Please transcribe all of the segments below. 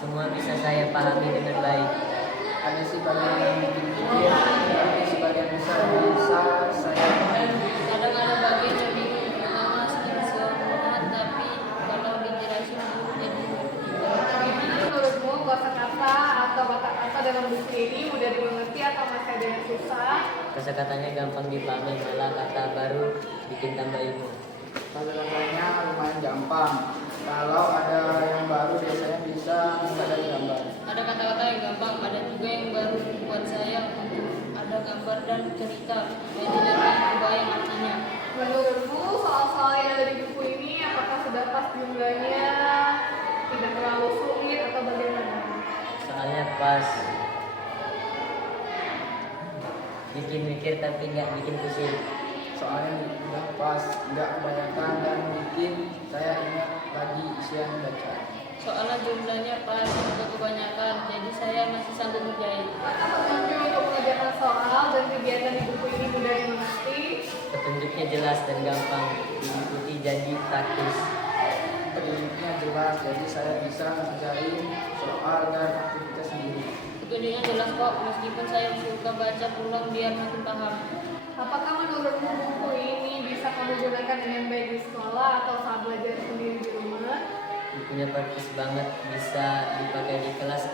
semua bisa saya pahami dengan baik. Ada sih bagian yang bikin mikir, tapi sebagian besar bisa saya pahami. Kadang ada bagian yang bingung, terutama semua, tapi kalau dijelasin dulu jadi Gimana menurutmu kosakata atau kata-kata dalam buku ini mudah dimengerti atau masih ada yang susah? Kosakatanya gampang dipahami, malah kata baru bikin tambah ilmu. Kata-katanya lumayan gampang. Kalau ada yang baru biasanya bisa mulai dari gambar. ada kata-kata yang gampang, ada juga yang baru buat saya untuk ada gambar dan cerita. Jadi lebih kebayang artinya. Menurutmu soal-soal yang ada di buku ini apakah sudah pas jumlahnya, tidak terlalu sulit atau bagaimana? Soalnya pas, bikin mikir tapi nggak bikin pusing. Soalnya udah pas, nggak kebanyakan dan bikin saya ingat lagi isian baca. Soalnya jumlahnya pas, juga kebanyakan, jadi saya masih sanggup ngerjain. Apakah petunjuk untuk mengerjakan soal dan kegiatan di buku ini mudah dimengerti? Petunjuknya jelas dan gampang diikuti, jadi praktis. Petunjuknya jelas, jadi saya bisa ngerjain soal dan aktivitas sendiri. Petunjuknya jelas kok, meskipun saya suka baca pulang biar makin paham. Apakah menurutmu buku ini bisa kamu gunakan dengan baik di sekolah atau saat belajar sendiri di rumah? Bukunya praktis banget, bisa dipakai di kelas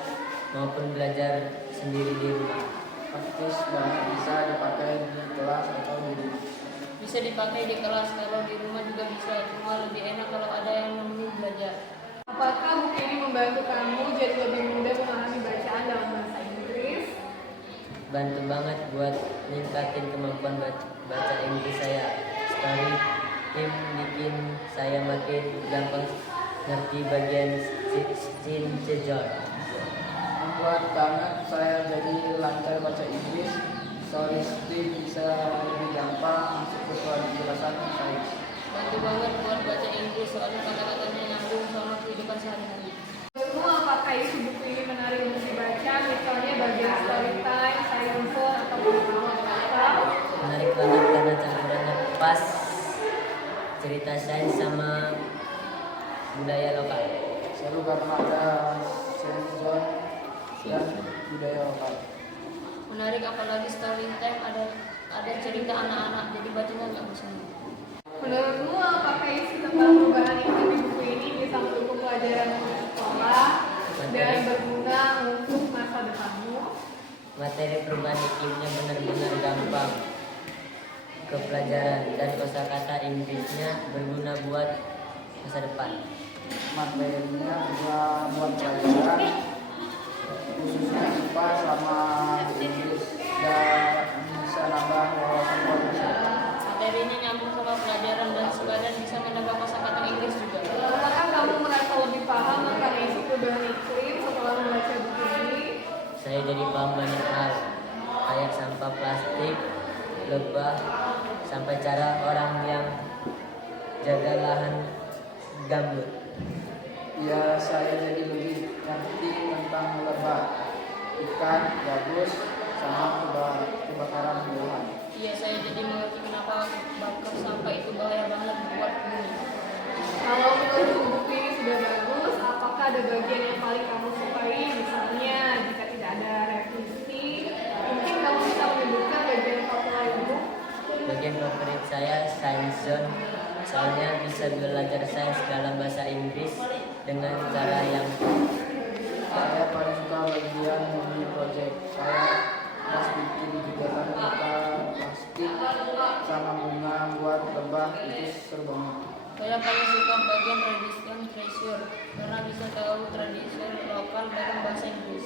maupun belajar sendiri di rumah. Praktis banget, bisa dipakai di kelas atau di rumah. Bisa dipakai di kelas, kalau di rumah juga bisa, cuma lebih enak kalau ada yang nemenin belajar. Apakah buku ini membantu kamu jadi lebih mudah memahami bacaan dalam bahasa Inggris? Bantu banget buat ningkatin kemampuan baca Inggris saya. Story tim bikin saya makin gampang ngerti bagian scene sejor. Membuat banget saya jadi lancar baca Inggris. Story strip bisa lebih gampang masuk ke penjelasan saya. Bantu banget buat baca Inggris, soalnya kata-katanya nyambung sama kehidupan sehari-hari. Menurutmu apakah isi buku ini menarik untuk dibaca? Misalnya bagian story time, silent phone, atau pengalaman kata? Menarik banget karena campurannya pas, cerita sains sama budaya lokal. Seru karena ada sensor dan budaya lokal. Menarik apalagi story time, ada cerita anak-anak, jadi bacanya nggak bosan. Menurutmu apakah isi tentang perubahan iklim di buku ini bisa mendukung pelajaran di sekolah dan berguna untuk masa depanmu? Materi perubahan iklimnya benar-benar gampang ke pelajaran dan kosakata Inggrisnya berguna buat masa depan. Materinya juga buat pelajaran khususnya IPA sama Inggris dan bisa nambah wawasan masyarakat. Materinya nyambung sama pelajaran dan sekalian bisa menambah kosakata Inggris juga. Apakah kamu merasa lebih paham tentang isi perubahan iklim setelah membaca buku ini? Saya jadi paham banyak hal, kayak sampah plastik, lebah, sampai cara orang yang jaga lahan gambut. Ya, saya jadi lebih ngerti tentang lebah, ikan, gabus, sama kebakaran lahan. Iya, saya jadi mengerti kenapa bakar sampah itu bahaya banget buat bumi. Kalau menurut buku ini sudah bagus, apakah ada bagian yang paling kamu sukai? Misalnya, jika tidak ada revisi, mungkin kamu bisa menyebutkan bagian favoritmu. Bagian favorit saya Science Zone, soalnya bisa belajar sains dalam bahasa Inggris dengan cara yang Saya paling suka bagian mini project. Saya pas bikin kegiatan kita plastik sama bunga buat lebah, itu seru banget. Saya paling suka bagian tradition treasure karena bisa tahu tradisi lokal dalam bahasa Inggris.